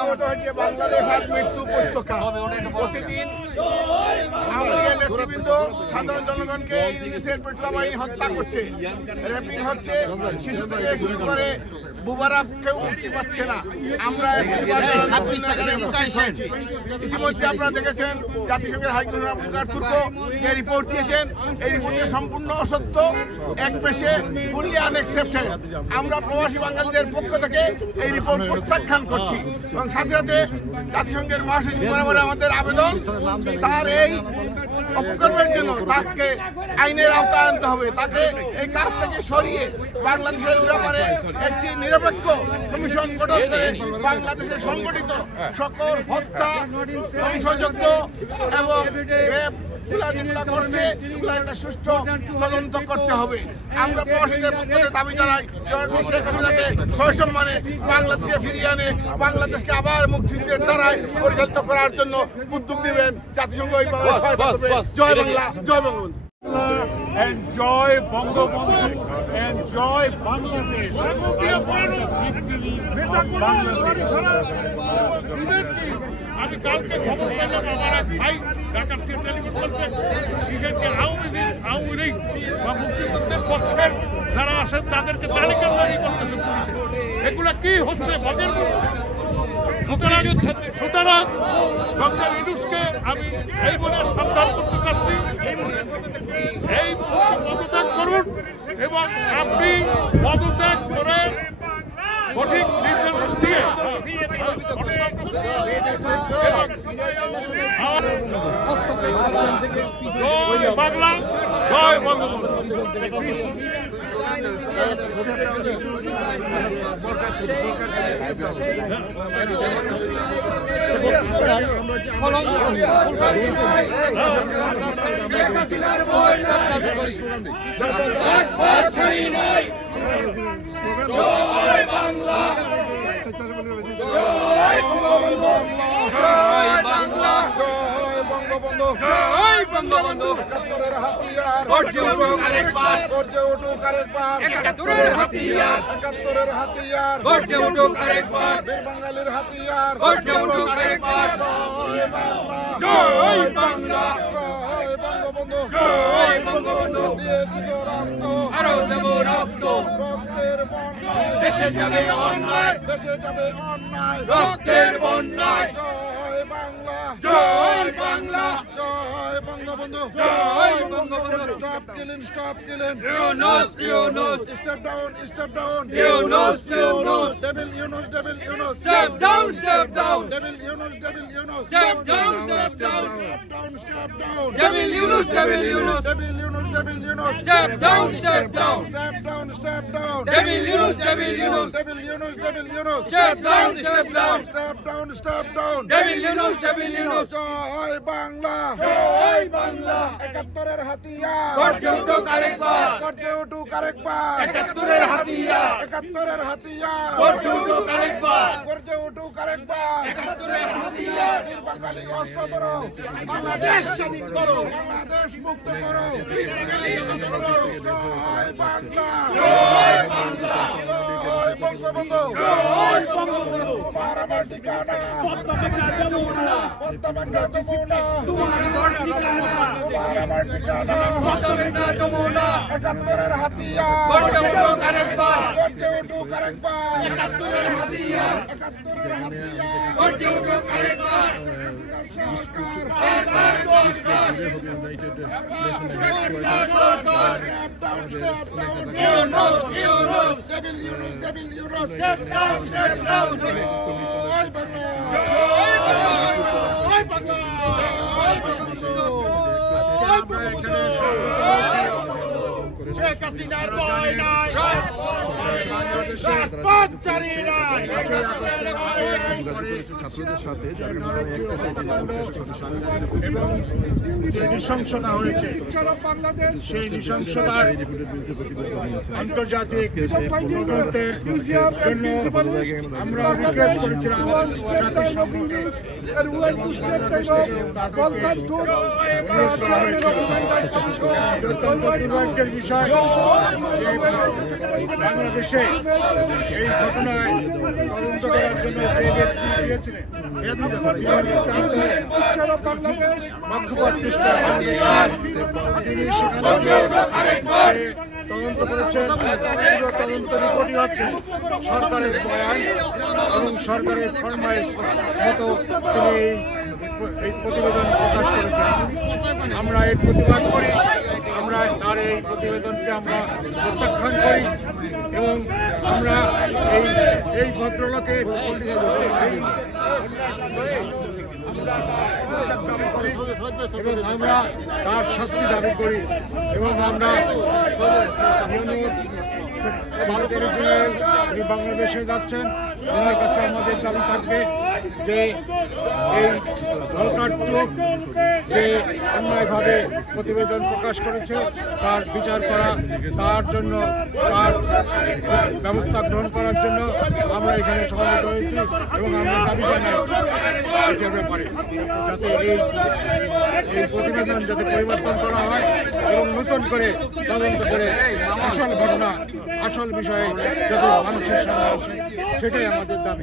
হয়েছে বাংলাদেশ আজ মৃত্যু উপত্যকা। প্রতিদিন আমাদের নেতৃবৃন্দ সাধারণ জনগণকে ইংলিশের পেট্রোল বাহিনী হত্যা করছে, র্যাপিং হচ্ছে, শিশু থেকে শুরু করে বুবারা কেউ মুক্তি পাচ্ছে না। আমরা ইতিমধ্যে আপনারা দেখেছেন জাতিসংঘের হাই কমিশনার তুর্ক যে রিপোর্ট দিয়েছেন, এই রিপোর্টটি সম্পূর্ণ অসত্য, এক পেশে ফুললি আনএক্সেপ্টেড। আমরা প্রবাসী বাঙালিদের পক্ষ থেকে এই রিপোর্ট প্রত্যাখ্যান করছি এবং সাথে সাথে জাতিসংঘের মহাসচিব বরাবর আমাদের আবেদন, তার এই অপকর্মের জন্য তাকে আইনের আওতায় আনতে হবে, তাকে এই কাজ থেকে সরিয়ে বাংলাদেশের ব্যাপারে একটি নিরপেক্ষ কমিশন গঠন করে বাংলাদেশে সংগঠিত সকল হত্যা, ধ্বংসযজ্ঞ এবং যেগুলা করছে একটা সুষ্ঠু তদন্ত করতে হবে। আমরা প্রবাসীদের পক্ষ থেকে দাবি জানাই শেখ হাসিনাকে সসম্মানে বাংলাদেশে ফিরিয়ে আনে বাংলাদেশকে আবার মুক্তিযুদ্ধের দ্বারায় পরিচালিত করার জন্য উদ্যোগ নেবেন জাতিসংঘ। জয় বাংলা, জয় Bangabandhu. And joy Bangabandhu, and joy Bangladesh. I want the victory of Bangladesh. আমি কালকে খবর পেলাম আমার এক ভাই ঢাকার থেকে টেলিফোন করছেন, এখানকে আওয়ামী লীগ বা মুক্তিযুদ্ধের পক্ষের যারা আছেন তাদেরকে তালিকা তৈরি করতেছে পুলিশে। এগুলা কি হচ্ছে মজের করছে? সুতরাং ডক্টর ইউনূসকে আমি এই বলে সাবধান করতে চাচ্ছি, এই পদত্যাগ করুন এবং আপনি পদত্যাগ করে সঠিক নির্দেশ দিয়ে জয় বাংলা, জয় বঙ্গবন্ধু। জয় বাংলা, জয় বঙ্গবন্ধু, জয় বাংলা, জয় বঙ্গবন্ধু, জয় বঙ্গবন্ধু। ৭১-এর হাতিয়ার গর্জে উঠুক আরেকবার, গর্জে উঠুক আরেকবার। ৭১-এর হাতিয়ার, ৭১-এর হাতিয়ার গর্জে উঠুক আরেকবার। বীর বাঙালির হাতিয়ার গর্জে উঠুক আরেকবার। জয় বাংলা, জয় বাংলা, জয় বঙ্গবন্ধু, জয় বঙ্গবন্ধু। দিয়েছি তো রক্ত, আরো দেব রক্ত, রক্তের বন্যায় দেশে যাবে অন্যায়, দেশে যাবে অন্যায়, রক্তের বন্যায়। জয় বাংলা, জয় বাংলা, জয় বঙ্গবন্ধু, জয় Bangabandhu. Stop killing, stop killing. Yunus, Yunus, step down, step down. Yunus, Yunus, devil Yunus, devil Yunus. Step down, step down. Devil Yunus, devil Yunus. Step down, step down. Step down, step down. Devil Yunus, devil Yunus. Devil Yunus, devil Yunus. Step down, step down. Step down, step down. Devil Yunus, devil Yunus. Devil Yunus, devil Yunus. Step down, step down. Step down, step down. Devil Yunus, devil Yunus. জয় বাংলা, জয় বাংলা। ৭১-এর হাতিয়ার গর্জে উঠুক আরেকবার, গর্জে উঠুক আরেকবার। ৭১-এর হাতিয়ার, ৭১-এর হাতিয়ার গর্জে উঠুক আরেকবার, গর্জে উঠুক আরেকবার। ৭১-এর হাতিয়ার। বীর বাঙালি অস্ত্র ধরো, বাংলাদেশ স্বাধীন করো, বাংলাদেশ মুক্ত করো। বীর বাঙালি অস্ত্র ধরো। জয় বাংলা, জয় বাংলা, জয় বঙ্গবন্ধু, জয় বঙ্গবন্ধু। তোমার আমার ঠিকানা পদ্মা যমুনা, পদ্মা যমুনা, তোমার ঠিকানা, তোমার আমার ঠিকানা পদ্মা যমুনা। ৭১-এর হাতিয়ার গর্জে উঠুক আরেকবার, গর্জে উঠুক আরেকবার। ৭১-এর হাতিয়ার, ৭১-এর হাতিয়ার গর্জে উঠুক আরেকবার। সরকার একবার দরকার, সরকার step down, step down. Yunus, Yunus, devil Yunus, devil Yunus. Step down, step down. জয় বাংলা, জয় বাংলা, জয় বঙ্গবন্ধু, জয় বঙ্গবন্ধু। শেখ হাসিনার ভয় নাই, রাজপথ জারি নাই। ছাত্রদের সাথে এবং যে নৃশংসতা হয়েছে সেই নৃশংসতার আন্তর্জাতিক তদন্তের জন্য আমরা রিকোয়েস্ট করেছিলাম দুর্ভাগ্যের বিষয় বাংলাদেশে এই ঘটনায় তদন্ত করার জন্য যে ব্যক্তি দিয়েছিলেন পক্ষপাতদুষ্ট তিনি সেখানে তদন্ত করেছেন। পুরো তদন্ত রিপোর্টই হচ্ছে সরকারের বয়ান এবং সরকারের ফরমাইশ মতো তিনি এই প্রতিবেদন প্রকাশ করেছেন। আমরা এর প্রতিবাদ করি, আমরা তার এই প্রতিবেদনকে আমরা প্রত্যাখ্যান করি এবং আমরা এই ভদ্রলোকের এবং আমরা তার শাস্তি দাবি করি এবং আমরা তিনি বাংলাদেশে যাচ্ছেন, ওনার কাছে আমাদের দাবি থাকবে যে এই সরকার চোখ যে অন্যায়ভাবে প্রতিবেদন প্রকাশ করেছে তার বিচার করা, তার জন্য তার ব্যবস্থা গ্রহণ করার জন্য আমরা এখানে সমবেত হয়েছি এবং আমরা দাবি জানাই এটার ব্যাপারে যাতে এই প্রতিবেদন যাতে পরিবর্তন করা হয় এবং নতুন করে তদন্ত করে আসল ঘটনা আসল বিষয়ে যাতে মানুষের সামনে আসে সেটাই আমাদের দাবি।